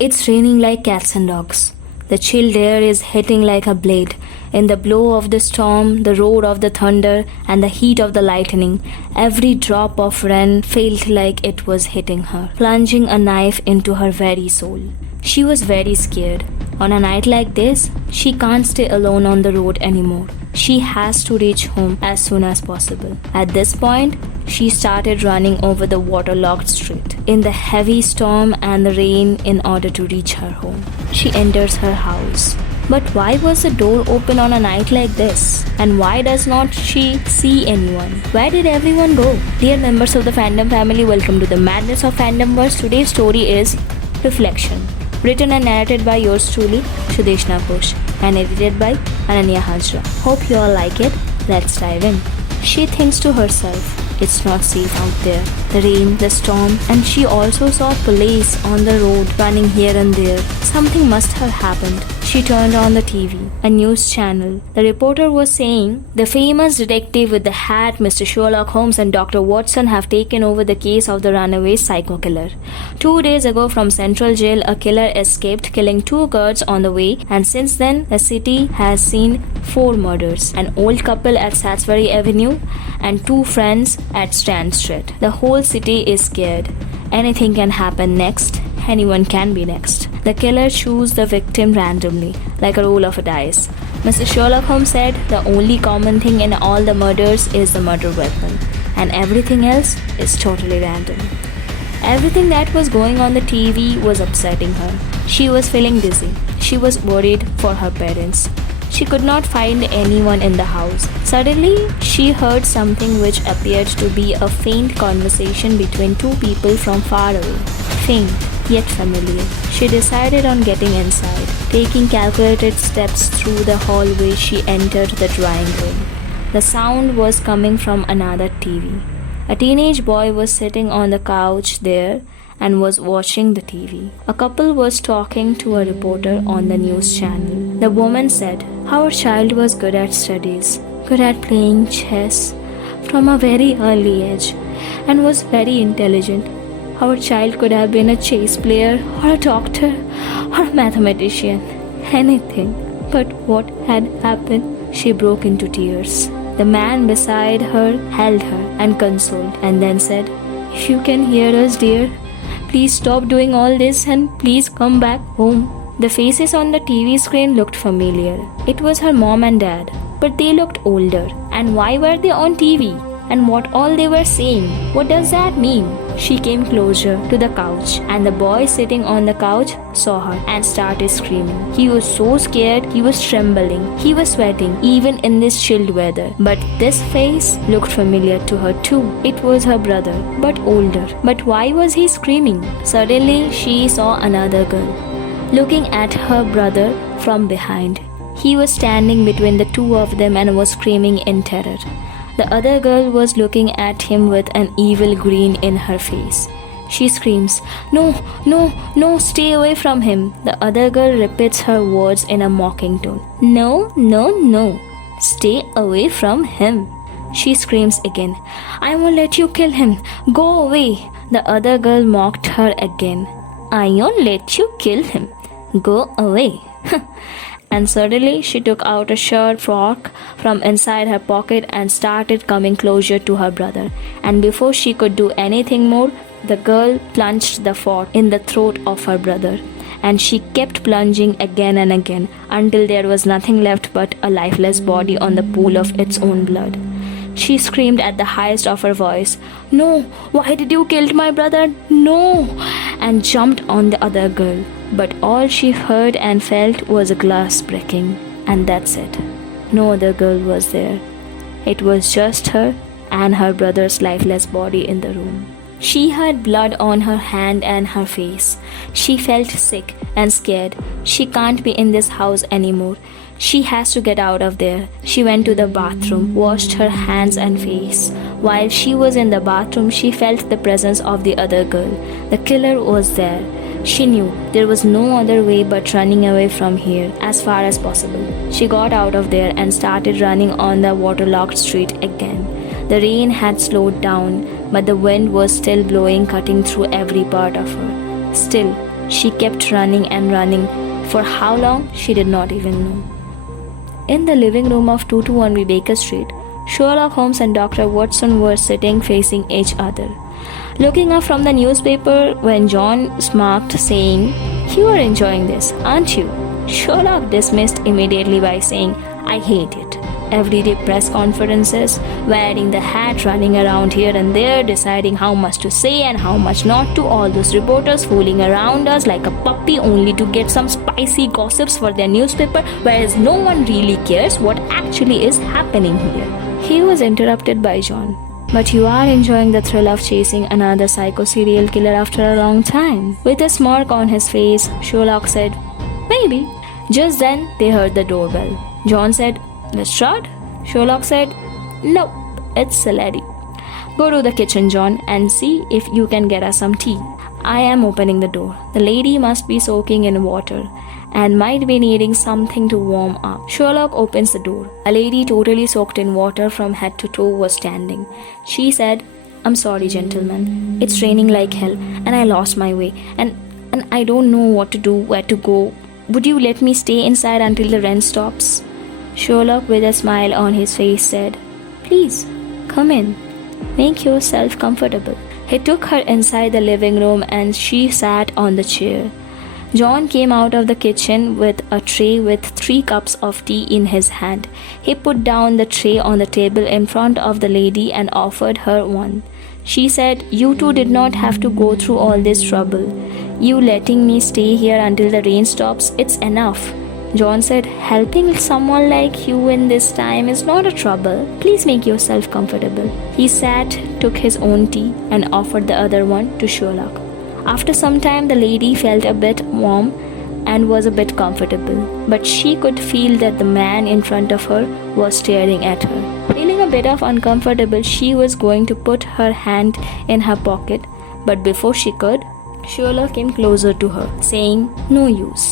It's raining like cats and dogs. The chilled air is hitting like a blade. In the blow of the storm, the roar of the thunder, and the heat of the lightning, every drop of rain felt like it was hitting her, plunging a knife into her very soul. She was very scared. On a night like this, she can't stay alone on the road anymore. She has to reach home as soon as possible. At this point, she started running over the waterlogged street in the heavy storm and the rain in order to reach her home. She enters her house. But why was the door open on a night like this? And why does not she see anyone? Where did everyone go? Dear members of the fandom family, welcome to the Madness of Fandomverse. Today's story is Reflection. Written and narrated by yours truly, Shudeshna Ghosh, and edited by Ananya Hajra. Hope you all like it. Let's dive in. She thinks to herself, it's not safe out there. The rain, the storm, and she also saw police on the road running here and there. Something must have happened. She turned on the TV, a news channel. The reporter was saying, the famous detective with the hat, Mr. Sherlock Holmes and Dr. Watson have taken over the case of the runaway psycho killer. 2 days ago from Central Jail, a killer escaped, killing 2 guards on the way, and since then, the city has seen 4 murders. An old couple at Salisbury Avenue and 2 friends at Strand Street. The whole city is scared. Anything can happen next. Anyone can be next. The killer chose the victim randomly, like a roll of a dice. Mr. Sherlock Holmes said the only common thing in all the murders is the murder weapon, and everything else is totally random. Everything that was going on the TV was upsetting her. She was feeling dizzy. She was worried for her parents. She could not find anyone in the house. Suddenly, she heard something which appeared to be a faint conversation between 2 people from far away. Faint, yet familiar. She decided on getting inside. Taking calculated steps through the hallway, she entered the drawing room. The sound was coming from another TV. A teenage boy was sitting on the couch there and was watching the TV. A couple was talking to a reporter on the news channel. The woman said, our child was good at studies, good at playing chess from a very early age, and was very intelligent. Our child could have been a chess player or a doctor or a mathematician, anything. But what had happened? She broke into tears. The man beside her held her and consoled, and then said, if you can hear us, dear, please stop doing all this and please come back home. The faces on the TV screen looked familiar. It was her mom and dad, but they looked older. And why were they on TV? And what all they were saying? What does that mean? She came closer to the couch, and the boy sitting on the couch saw her and started screaming. He was so scared, he was trembling, he was sweating, even in this chilled weather. But this face looked familiar to her too. It was her brother, but older. But why was he screaming? Suddenly, she saw another girl, looking at her brother from behind. He was standing between the 2 of them and was screaming in terror. The other girl was looking at him with an evil grin in her face. She screams, no, no, no, stay away from him. The other girl repeats her words in a mocking tone. No, no, no, stay away from him. She screams again, I won't let you kill him. Go away. The other girl mocked her again. I won't let you kill him. Go away. And suddenly she took out a shirt frock from inside her pocket and started coming closer to her brother. And before she could do anything more, the girl plunged the fork in the throat of her brother. And she kept plunging again and again until there was nothing left but a lifeless body on the pool of its own blood. She screamed at the highest of her voice, no, why did you kill my brother? No! And jumped on the other girl. But all she heard and felt was a glass breaking. And that's it. No other girl was there. It was just her and her brother's lifeless body in the room. She had blood on her hand and her face. She felt sick and scared. She can't be in this house anymore. She has to get out of there. She went to the bathroom, washed her hands and face. While she was in the bathroom, she felt the presence of the other girl. The killer was there. She knew there was no other way but running away from here as far as possible. She got out of there and started running on the waterlogged street again. The rain had slowed down, but the wind was still blowing, cutting through every part of her. Still, She kept running and running. For how long, she did not even know. In the living room of 221 Baker Street, Sherlock Holmes and Dr. Watson were sitting facing each other, looking up from the newspaper when John smirked, saying, "You are enjoying this, aren't you?" Sherlock dismissed immediately by saying, "I hate it. Everyday press conferences, wearing the hat, running around here and there, deciding how much to say and how much not to, all those reporters fooling around us like a puppy only to get some spicy gossips for their newspaper, whereas no one really cares what actually is happening here." He was interrupted by John. "But you are enjoying the thrill of chasing another psycho serial killer after a long time." With a smirk on his face, Sherlock said, "Maybe." Just then, they heard the doorbell. John said, "Lestrade?" Sherlock said, "No, it's a lady." "Go to the kitchen, John, and see if you can get us some tea. I am opening the door. The lady must be soaking in water and might be needing something to warm up." Sherlock opens the door. A lady totally soaked in water from head to toe was standing. She said, "I'm sorry, gentlemen. It's raining like hell and I lost my way and I don't know what to do, where to go. Would you let me stay inside until the rain stops?" Sherlock, with a smile on his face, said, "Please, come in. Make yourself comfortable." He took her inside the living room and she sat on the chair. John came out of the kitchen with a tray with 3 cups of tea in his hand. He put down the tray on the table in front of the lady and offered her one. She said, "You two did not have to go through all this trouble. You letting me stay here until the rain stops, it's enough." John said, "Helping someone like you in this time is not a trouble. Please make yourself comfortable." He sat, took his own tea, and offered the other one to Sherlock. After some time, the lady felt a bit warm and was a bit comfortable, but she could feel that the man in front of her was staring at her. Feeling a bit of uncomfortable, she was going to put her hand in her pocket, but before she could, Sherlock came closer to her, saying, "No use.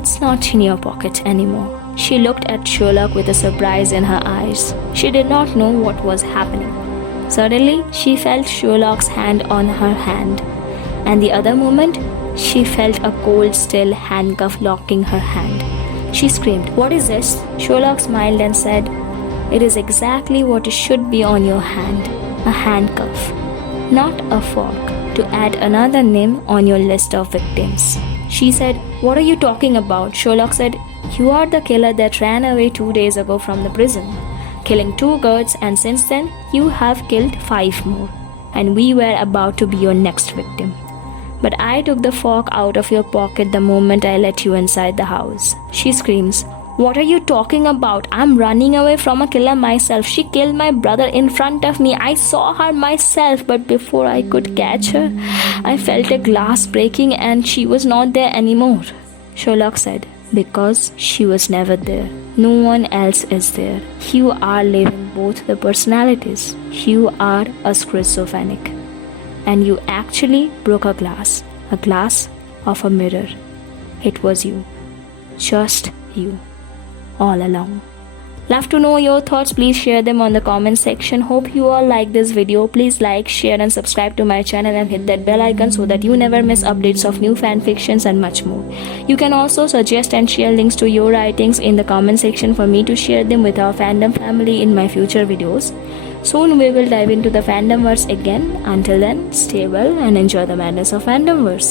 It's not in your pocket anymore." She looked at Sherlock with a surprise in her eyes. She did not know what was happening. Suddenly, she felt Sherlock's hand on her hand, and the other moment, she felt a cold steel handcuff locking her hand. She screamed, "What is this?" Sherlock smiled and said, "It is exactly what should be on your hand, a handcuff, not a fork, to add another name on your list of victims." She said, "What are you talking about?" Sherlock said, "You are the killer that ran away 2 days ago from the prison, killing 2 guards, and since then, you have killed 5 more, and we were about to be your next victim. But I took the fork out of your pocket the moment I let you inside the house." She screams, "What are you talking about? I'm running away from a killer myself. She killed my brother in front of me. I saw her myself, but before I could catch her, I felt a glass breaking and she was not there anymore." Sherlock said, "Because she was never there. No one else is there. You are living both the personalities. You are a schizophrenic. And you actually broke a glass of a mirror. It was you. Just you. All along." Love to know your thoughts. Please share them on the comment section. Hope you all like this video. Please like, share and subscribe to my channel and hit that bell icon so that you never miss updates of new fan fictions and much more. You can also suggest and share links to your writings in the comment section for me to share them with our fandom family in my future videos. Soon we will dive into the fandomverse again. Until then, stay well and enjoy the madness of fandomverse.